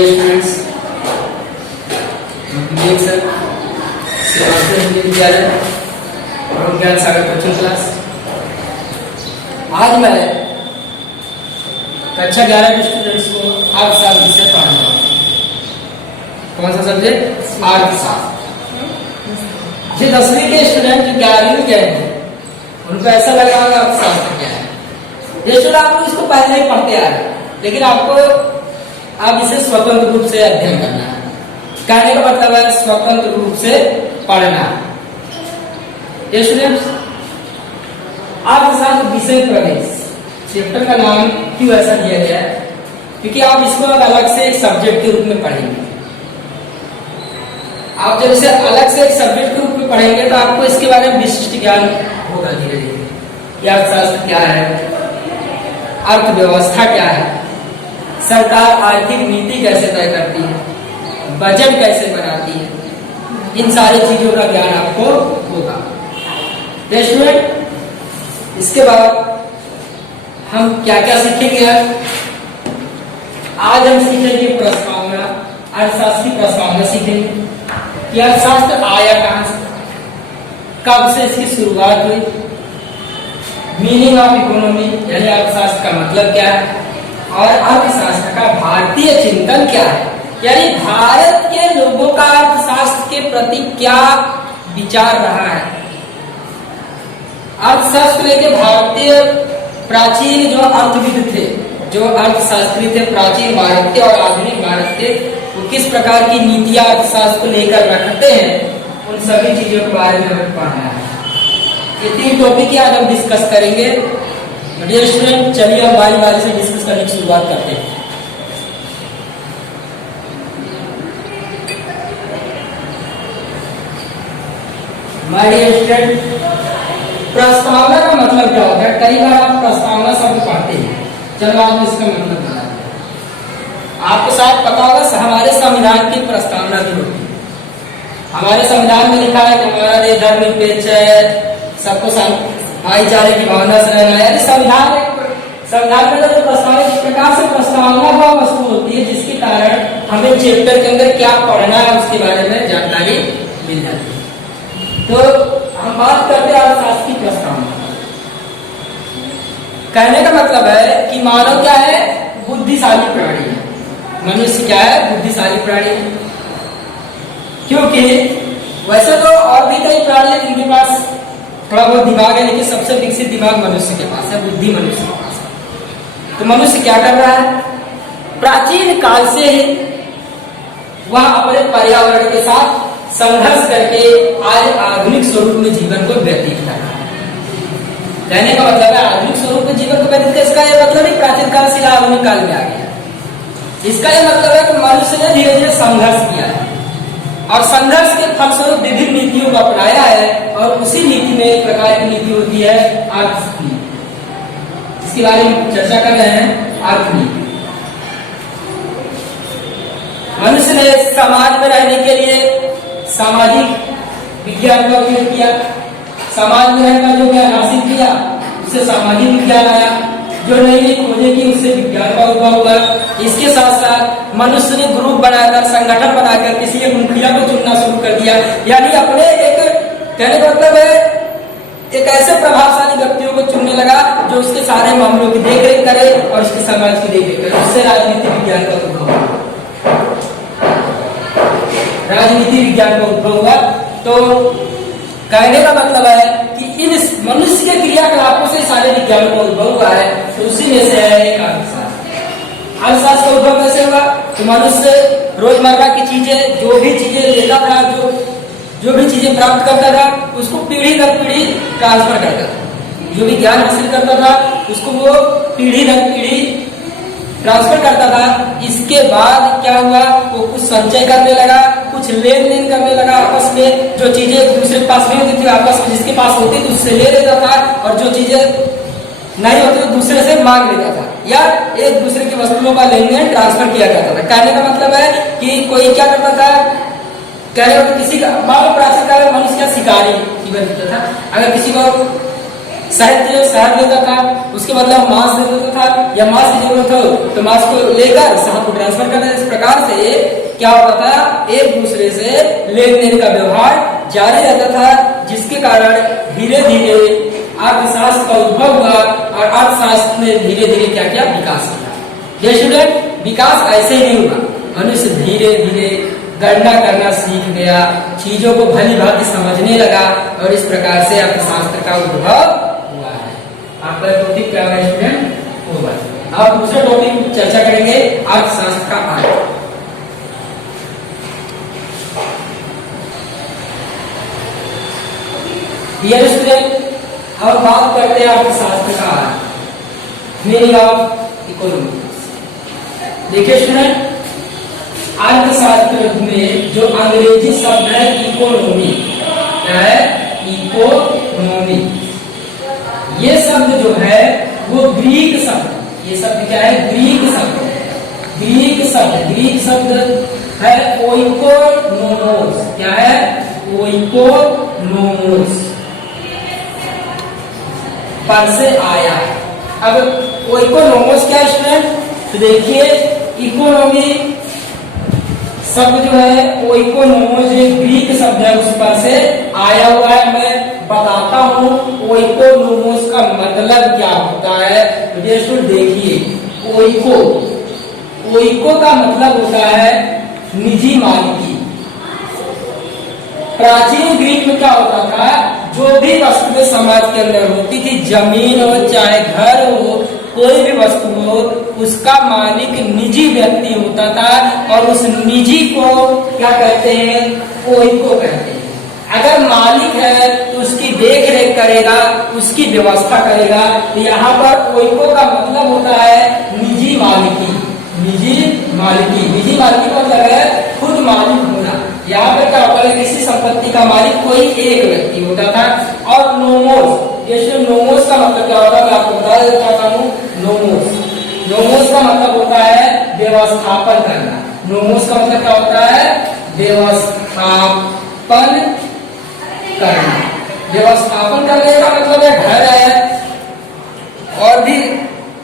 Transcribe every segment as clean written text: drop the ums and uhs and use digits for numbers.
dear students, sir विद्यालय और ज्ञान सागर कोचिंग क्लास। आज मैं कक्षा 11 के स्टूडेंट्स को अर्थशास्त्र विषय पढ़ाऊंगा। कौन सा सब्जेक्ट? अर्थशास्त्र। जो 10वीं के स्टूडेंट जो 11वीं के हैं उनको ऐसा लगा होगा अर्थशास्त्र क्या है। ये स्टूडेंट आप इसको पहले ही पढ़ते आ रहे, लेकिन आपको अब इसे स्वतंत्र रूप से अध्ययन करना है। कहने का मतलब है स्वतंत्र रूप से पढ़ना। ये स्टूडेंट्स, अर्थशास्त्र विषय प्रवेश चैप्टर का नाम क्यों ऐसा दिया गया है? क्योंकि आप इसको अलग से एक सब्जेक्ट के रूप में पढ़ेंगे। आप जब इसे अलग से एक सब्जेक्ट के रूप में पढ़ेंगे तो आपको इसके बारे में विशिष्ट ज्ञान होगा धीरे धीरे। अर्थशास्त्र क्या है, अर्थव्यवस्था क्या है, सरकार आर्थिक नीति कैसे तय करती है, बजट कैसे बनाती है, इन सारी चीजों का ज्ञान आपको होगा। स्टूडेंट, इसके बाद हम क्या क्या सीखेंगे? आज हम सीखेंगे प्रस्तावना, अर्थशास्त्र की प्रस्तावना सीखेंगे कि अर्थशास्त्र आया कहां से, कब से इसकी शुरुआत हुई, मीनिंग ऑफ इकोनॉमी यानी अर्थशास्त्र का मतलब क्या है, और अर्थशास्त्र का भारतीय चिंतन क्या है, यानी भारत के लोगों का अर्थशास्त्र के प्रति क्या विचार रहा है। अर्थशास्त्र लेके भारतीय प्राचीन जो अर्थविद थे, जो अर्थशास्त्री थे प्राचीन भारत के और आधुनिक भारत के, वो किस प्रकार की नीतियां अर्थशास्त्र को लेकर रखते हैं, उन सभी चीजों के बारे में हमें पढ़ना है। ये 3 टॉपिक आज हम डिस्कस करेंगे। डियर स्टूडेंट, चलिए हम बारी बारी से डिस्कस करने की शुरुआत करते हैं। माय डियर स्टूडेंट, प्रस्तावना का मतलब क्या होता है? कई बार आप प्रस्तावना शब्द पढ़ते हैं, चलो आप इसका मतलब बताते हैं। आपको शायद पता होगा हमारे संविधान की प्रस्तावना भी होती है। हमारे संविधान में लिखा है कि हमारा देश धर्मनिरपेक्ष है, सबको भाईचारे की भावना से रहना है। यानी संविधान में जो प्रस्तावना, इस प्रकार से प्रस्तावना वह वस्तु होती है जिसके कारण हमें चैप्टर के अंदर क्या पढ़ना है उसके बारे में जानकारी मिल जाती है। तो हम बात करते हैं अर्थशास्त्र की प्रस्तावना। कहने का मतलब है कि मानव क्या है? बुद्धिशाली प्राणी है। मनुष्य क्या है? बुद्धिशाली प्राणी है। क्योंकि वैसे तो और भी कई प्राणी है जिनके पास थोड़ा बहुत दिमाग है, लेकिन सबसे विकसित दिमाग मनुष्य के पास है, बुद्धि मनुष्य के पास है। तो मनुष्य क्या कर रहा है? प्राचीन काल से ही वह अपने पर्यावरण के साथ संघर्ष करके आज आधुनिक स्वरूप में जीवन को व्यतीत कर रहा है। कहने का मतलब है आधुनिक स्वरूप में जीवन को व्यतीत कर, इसका यह मतलब नहीं प्राचीन काल से आधुनिक काल में आ गया। इसका यह मतलब है कि मनुष्य ने धीरे धीरे संघर्ष किया है और संघर्ष के फलस्वरूप विभिन्न नीतियों को अपनाया है, और उसी नीति में एक प्रकार की नीति होती है अर्थनीति। इसके बारे में चर्चा कर रहे हैं, अर्थनीति। मनुष्य ने समाज में रहने के लिए सामाजिक विज्ञान का उपयोग किया। समाज में रहकर जो ज्ञान हासिल किया उससे सामाजिक विज्ञान आया। जो नई नई खोजें की उससे विज्ञान का उद्भव हुआ। इसके साथ साथ मनुष्य ने ग्रुप बनाकर, संगठन बनाकर किसी एक मुखिया को चुनना शुरू कर दिया। यानी अपने एक, कहने का मतलब है एक ऐसे प्रभावशाली व्यक्तियों को चुनने लगा जो उसके सारे मामलों की देखरेख करे और उसके समाज की देखरेख करे। उससे राजनीति विज्ञान का उद्भव हुआ। राजनीति विज्ञान का उद्भव हुआ। तो कहने का मतलब है कि इन मनुष्य के क्रियाकलापों से सारे विज्ञानों का उद्भव हुआ है। तो उसी में से है एक अर्थशास्त्र। अर्थशास्त्र का उद्भव कैसे हुआ? तो मनुष्य रोजमर्रा की चीजें, जो भी चीजें लेता था, जो भी चीजें प्राप्त करता था, उसको पीढ़ी दर पीढ़ी ट्रांसफर करता था। जो भी ज्ञान हासिल करता था उसको वो पीढ़ी दर पीढ़ी ट्रांसफर करता था। इसके बाद क्या हुआ? वो कुछ संचय करने लगा, कुछ लेन देन करने लगा आपस में। जो चीजें एक दूसरे के पास नहीं होती थी, आपस में जिसके पास होती थी उससे ले लेता था, और जो चीजें नहीं होती तो दूसरे से मांग लेता था, या एक दूसरे की वस्तुओं का लेन देन ट्रांसफर किया जाता था। कहने का मतलब है कि कोई क्या करता था? कहने का किसी का प्राचीन काल में मनुष्य का शिकारी जीवन जीता था। अगर किसी को साहित्य शहद लेता था, उसके बदले मांस दे देता था, या मांस की जरूरत हो तो मांस को लेकर शहद को ट्रांसफर कर देता। इस प्रकार से क्या होता था, एक दूसरे से लेन देन का व्यवहार जारी रहता था, जिसके कारण धीरे धीरे अर्थशास्त्र का उद्भव हुआ और अर्थशास्त्र में धीरे धीरे क्या क्या विकास किया। स्टूडेंट, विकास ऐसे ही नहीं हुआ, मनुष्य धीरे धीरे गणना करना सीख गया, चीजों को भली भांति समझने लगा और इस प्रकार से अर्थशास्त्र का उद्भव हुआ है। आपका टॉपिक क्या है स्टूडेंट? ओवर। अब दूसरा टॉपिक चर्चा करेंगे, अर्थशास्त्र का अर्थ। डियर स्टूडेंट, अब बात करते हैं अर्थशास्त्र का अर्थ, मीनिंग ऑफ इकोनॉमिक्स। देखिए स्टूडेंट, अर्थशास्त्र में जो अंग्रेजी शब्द है इकोनॉमी, क्या है? इकोनॉमी। ये शब्द जो है वो ग्रीक शब्द, ये शब्द क्या है? ग्रीक शब्द। ग्रीक शब्द है ओइकोनोमोस। क्या है? ओइकोनोमोस पर से आया। अब ओइकोनोमोस क्या है स्टूडेंट? तो देखिए, इकोनॉमी शब्द जो है वो इकोनोमोस एक ग्रीक शब्द है, उस पर से आया हुआ है। मैं बताता हूँ वो इकोनोमोस का मतलब क्या होता है। तो देखिए, ओइको का मतलब होता है निजी मालिकी। प्राचीन ग्रीक में क्या होता था, जो भी वस्तुएं समाज के अंदर होती थी, जमीन हो चाहे घर हो, कोई भी वस्तु हो, उसका मालिक निजी व्यक्ति होता था और उस निजी को क्या कहते हैं? ओइको कहते हैं। अगर मालिक है तो उसकी देख रेख करेगा, उसकी व्यवस्था करेगा। तो यहाँ पर ओइको का मतलब होता है निजी मालिकी। निजी मालिकी का मतलब है खुद मालिक होना। यहाँ पर क्या होता है, किसी संपत्ति का मालिक कोई एक व्यक्ति होता था। और नोमोस, जैसे नोमोस का मतलब क्या होता है, मैं आपको बता देता हूँ। नोमोस का मतलब होता है व्यवस्थापन करना। नोमोस का मतलब क्या होता है? व्यवस्थापन करना। व्यवस्थापन करने का मतलब है घर है और भी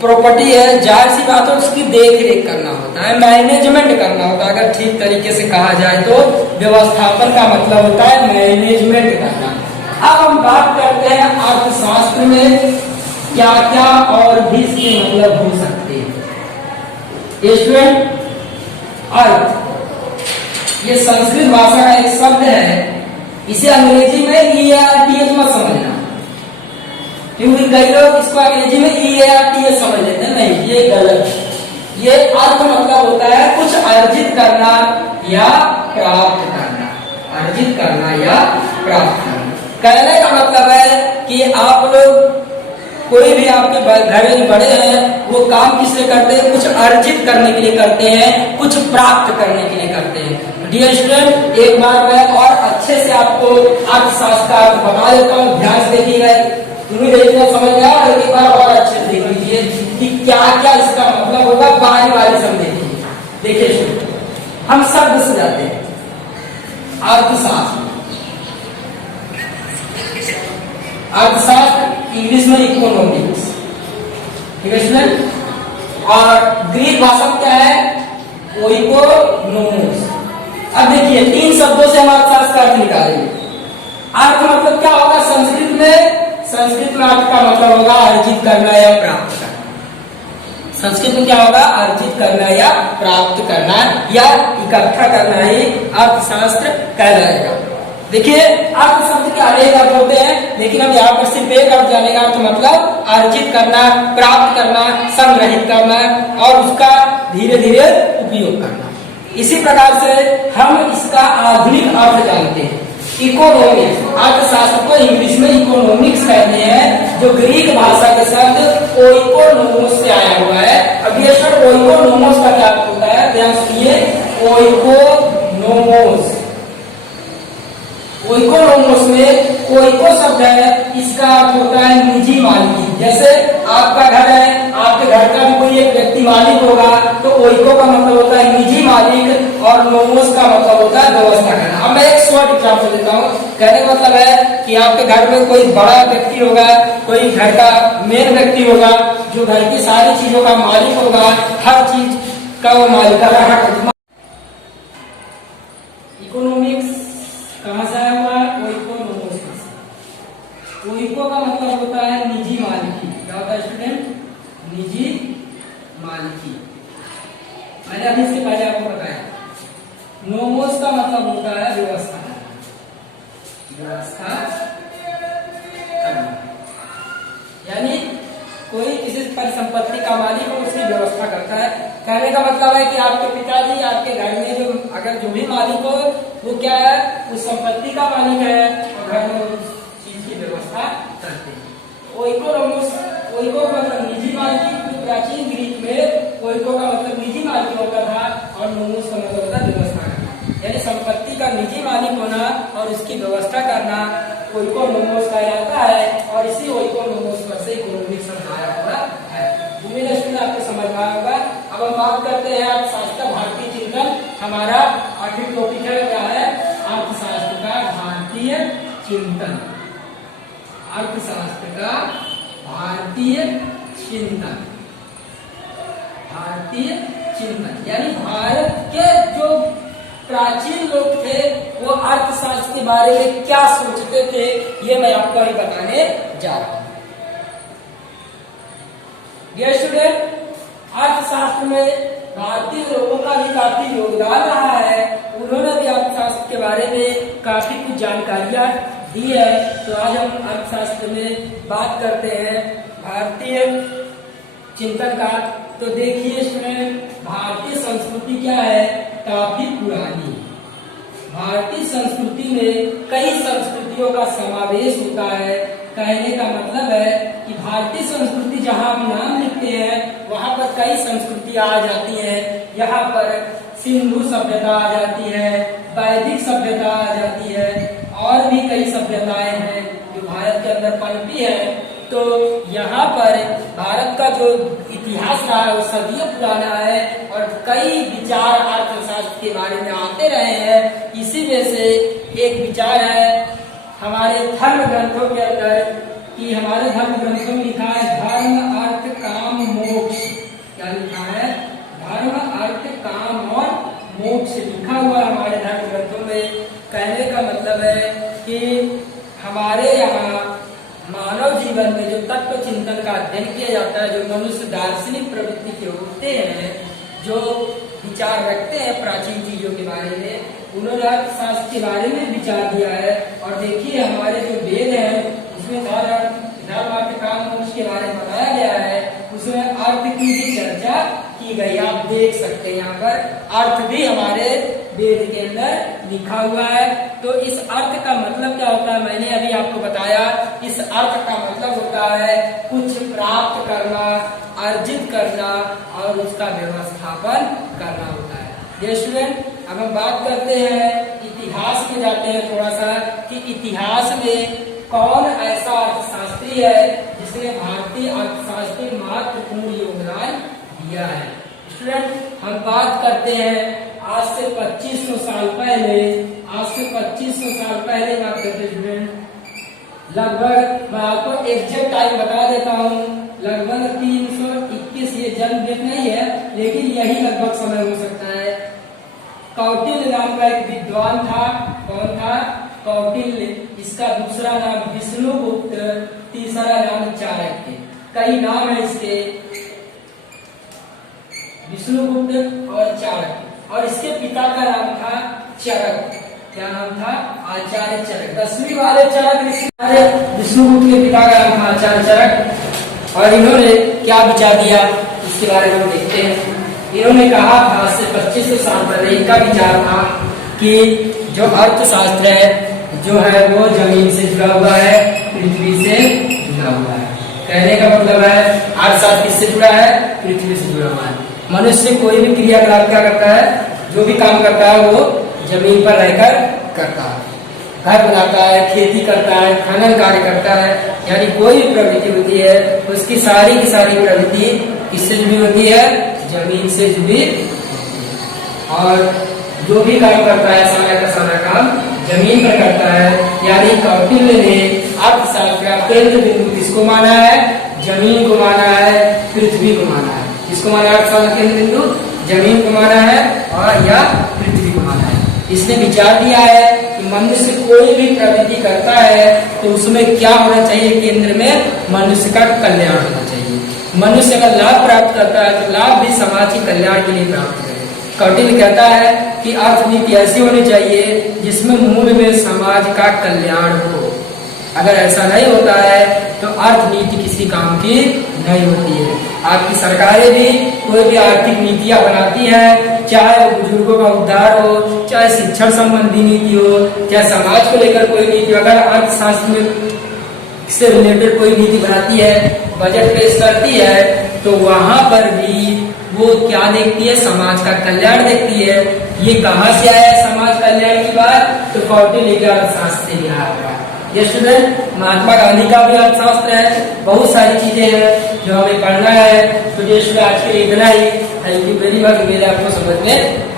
प्रॉपर्टी है, जाहिर सी बात है उसकी देख रेख करना होता है, मैनेजमेंट करना होता है। अगर ठीक तरीके से कहा जाए तो व्यवस्थापन का मतलब होता है मैनेजमेंट करना। अब हम बात करते हैं अर्थशास्त्र में क्या क्या और भी इसके मतलब हो सकते हैं। स्टूडेंट, अर्थ ये संस्कृत भाषा का एक शब्द है, इसे अंग्रेजी में EARTH मत समझना, क्योंकि कई लोग इसको अंग्रेजी में EARTH समझ लेते हैं। नहीं, ये गलत है। ये अर्थ मतलब होता है कुछ अर्जित करना या प्राप्त करना। अर्जित करना या प्राप्त करना। कहने का मतलब है कि आप लोग, कोई भी आपके घर में बड़े हैं, वो काम किस लिए करते हैं? कुछ अर्जित करने के लिए करते हैं, कुछ प्राप्त करने के लिए करते हैं। डियर स्टूडेंट, एक बार मैं और अच्छे से आपको अर्थशास्त्र का अर्थ बता देता हूँ, ध्यान से देखिएगा। तुम्हें देखना समझ में आया, एक बार और अच्छे से देख लीजिए कि क्या क्या इसका मतलब होगा। बारी बारी समझेंगे। देखिए स्टूडेंट, हम शब्द से जाते हैं। अर्थशास्त्र, अर्थशास्त्र इंग्लिश में इकोनॉमिक्स, ठीक है स्टूडेंट। और ग्रीक भाषा में क्या है? ओइकोनोमोस। अब देखिए, तीन शब्दों से हम अर्थशास्त्र का अर्थ निकालेंगे। अर्थ मतलब क्या होगा? संस्कृत में अर्थ का मतलब होगा अर्जित करना या प्राप्त करना। संस्कृत में क्या होगा? अर्जित करना या प्राप्त करना या इकट्ठा करना ही अर्थशास्त्र कहलाएगा। देखिए, अर्थ शब्द के अनेक अर्थ होते हैं, लेकिन अब यहाँ पर सिर्फ एक अर्थ जानेगा। अर्थ मतलब अर्जित करना, प्राप्त करना, संग्रहित करना और उसका धीरे धीरे उपयोग करना। इसी प्रकार से हम इसका आधुनिक अर्थ जानते हैं, इकोनॉमिक्स। अर्थशास्त्र को इंग्लिश में इकोनॉमिक्स कहते हैं, जो ग्रीक भाषा के शब्द ओइकोनोमोस से आया हुआ है। अब ये शब्द ओइकोनोमोस का क्या अर्थ होता है? ध्यान सुनिए, ओइकोनोमोस। ओइकोनोमोस में कोइको शब्द है, इसका अर्थ होता है निजी मालिकी। जैसे आपका घर है, आपके घर का भी कोई एक व्यक्ति मालिक होगा, तो कोइको का मतलब होता है निजी मालिक और नोमोस का मतलब होता है व्यवस्था करना। अब मैं एक शॉर्ट एग्जाम्पल देता हूँ। कहने का मतलब है कि आपके घर में कोई बड़ा व्यक्ति होगा, कोई घर का मेन व्यक्ति होगा, जो घर की सारी चीजों का मालिक होगा, हर चीज का वो मालिक है। इकोनॉमिक्स कहाँ से आया हुआ है? कोइको से। कोइको का मतलब होता है निजी मालिकी। क्या होता है स्टूडेंट? निजी मालिकी। मैंने अभी इसके पहले आपको बताया। नोमोस का मतलब होता है व्यवस्था, व्यवस्था करना। यानी कोई किसी परिसंपत्ति का मालिक हो, उसकी व्यवस्था करता है। कहने का मतलब है कि आपके पिताजी आपके घर में जो अगर जो भी मालिक हो, वो क्या है? उस संपत्ति का मालिक है और घर में उस चीज की व्यवस्था करते हैं। ओइको का मतलब निजी मालिकी। प्राचीन ग्रीक में ओइको का मतलब निजी मालिक होता था और नोमोस का मतलब होता है व्यवस्था करना। यानी संपत्ति का निजी मालिक होना और उसकी व्यवस्था करना ओइको नोमोस कहा जाता है। और इसी ओइको नोमोस पर से इकोनॉमिक्स आया हुआ है। उम्मीद है स्टूडेंट आपको समझ में आएगा। अब हम बात करते हैं अर्थशास्त्र भारतीय चिंतन। हमारा आखिरी टॉपिक है, क्या है? अर्थशास्त्र का भारतीय चिंतन। अर्थशास्त्र का भारतीय चिंतन। भारतीय चिंतन यानी भारत के जो प्राचीन लोग थे, वो अर्थशास्त्र के बारे में क्या सोचते थे, ये मैं आपको अभी बताने जा रहा हूं। डियर स्टूडेंट, अर्थशास्त्र में भारतीय लोगों का भी काफी योगदान रहा है। उन्होंने भी अर्थशास्त्र के बारे में काफी कुछ जानकारियां दी है। तो आज हम अर्थशास्त्र में बात करते हैं भारतीय चिंतन का। तो देखिए स्टूडेंट, भारतीय संस्कृति क्या है? काफी पुरानी। भारतीय संस्कृति में कई संस्कृतियों का समावेश होता है। कहने का मतलब है कि भारतीय संस्कृति जहाँ हम नाम लिखते हैं, वहाँ पर कई संस्कृतियां आ जाती हैं। यहाँ पर सिंधु सभ्यता आ जाती है, वैदिक सभ्यता आ जाती है, और भी कई सभ्यताएं हैं जो भारत के अंदर पनपी है। तो यहाँ पर भारत का जो इतिहास रहा है वो सदियों पुराना है और कई विचार अर्थशास्त्र के बारे में आते रहे हैं। इसी में से एक विचार है हमारे धर्म ग्रंथों के अंदर, कि हमारे धर्म ग्रंथों में लिखा है धर्म अर्थ काम मोक्ष। क्या लिखा है? धर्म अर्थ काम और मोक्ष लिखा हुआ हमारे धर्म ग्रंथों में। कहने का मतलब है कि हमारे यहाँ मानव जीवन में जो तत्व चिंतन का अध्ययन किया जाता है, जो मनुष्य दार्शनिक प्रवृत्ति के होते हैं, जो विचार रखते हैं प्राचीन चीजों के बारे में, उन्होंने अर्थशास्त्र के बारे में विचार दिया है। और देखिए हमारे जो वेद है उसमें धर्म अर्थ काम मोक्ष के बारे में बताया गया है। उसमें अर्थ की भी चर्चा की गई। आप देख सकते हैं यहाँ पर अर्थ भी हमारे वेद के अंदर लिखा हुआ है। तो इस अर्थ का मतलब क्या होता है? मैंने अभी आपको बताया। इस अर्थ का मतलब होता है कुछ प्राप्त करना, अर्जित करना और उसका व्यवस्थापन करना होता है। ये स्टूडेंट, अब हम बात करते हैं इतिहास में, जाते हैं थोड़ा सा कि इतिहास में कौन ऐसा अर्थशास्त्री है जिसने भारतीय अर्थशास्त्र में महत्वपूर्ण योगदान दिया है। स्टूडेंट, हम बात करते हैं आज से 2500 साल पहले। आज से 2500 साल पहले बात करते स्टूडेंट, लगभग मैं आपको एग्जैक्ट टाइम बता देता हूँ, लगभग 321। ये जन्म डेट नहीं है, लेकिन यही लगभग समय हो सकता है। कौटिल्य नाम का एक विद्वान था। कौन था? कौटिल्य। इसका दूसरा नाम विष्णुगुप्त, तीसरा नाम चाणक्य। कई नाम है इसके, विष्णुगुप्त और चाणक्य। और इसके पिता का नाम था चरक। क्या नाम था? आचार्य चरक। 10वीं वाले चरक विष्णुगुप्त के पिता का नाम था आचार्य चरक। और इन्होंने क्या विचार दिया इसके बारे में देखते हैं। इन्होंने कहा था आज से 2500 साल पहले इनका विचार था कि जो अर्थशास्त्र है जो है वो जमीन से जुड़ा हुआ है, पृथ्वी से जुड़ा हुआ है। कहने का मतलब है अर्थशास्त्र किससे जुड़ा है? पृथ्वी से जुड़ा हुआ है। मनुष्य कोई भी क्रियाकलाप क्या करता है, जो भी काम करता है वो जमीन पर रहकर करता है। घर बनाता है, खेती करता है, खनन कार्य करता है, यानी कोई भी प्रवृत्ति होती है उसकी सारी की सारी प्रवृत्ति किससे जुड़ी होती है? जमीन से जुड़ी होती है। और जो भी काम करता है सारा का सारा काम जमीन पर करता है, यानी कौटिल्य ने अर्थशास्त्र का केंद्र बिंदु किसको माना है? जमीन को माना है, पृथ्वी को माना है। किसको माना है? अर्थशास्त्र केंद्र बिंदु जमीन को माना है और या पृथ्वी को माना है। इसने विचार दिया है कि मनुष्य कोई भी प्रवृत्ति करता है तो उसमें क्या होना चाहिए? केंद्र में मनुष्य का कल्याण होना चाहिए। मनुष्य अगर लाभ प्राप्त करता है तो लाभ भी समाज के कल्याण के लिए प्राप्त करे। कौटिल्य कहता है कि अर्थनीति ऐसी होनी चाहिए जिसमें मूल में समाज का कल्याण हो। अगर ऐसा नहीं होता है तो अर्थनीति किसी काम की नहीं होती है। आपकी सरकारें भी कोई भी आर्थिक नीतियां बनाती हैं, चाहे वो बुजुर्गों का उद्धार हो, चाहे शिक्षण संबंधी नीति हो, चाहे समाज को लेकर कोई नीति, अगर अर्थशास्त्र में से रिलेटेड कोई नीति बनाती है, बजट पेश करती है, तो वहां पर भी वो क्या देखती है? समाज का कल्याण देखती है। ये कहाँ से आया है समाज कल्याण की बात? तो कौटिल्य के अर्थशास्त्र से लिया है। ये स्टूडेंट, महात्मा गांधी का भी अर्थशास्त्र है, बहुत सारी चीजें हैं जो हमें पढ़ना है। तो ये स्टूडेंट आज के लिए इतना ही। Thank you very much. मेरे आपको समझ में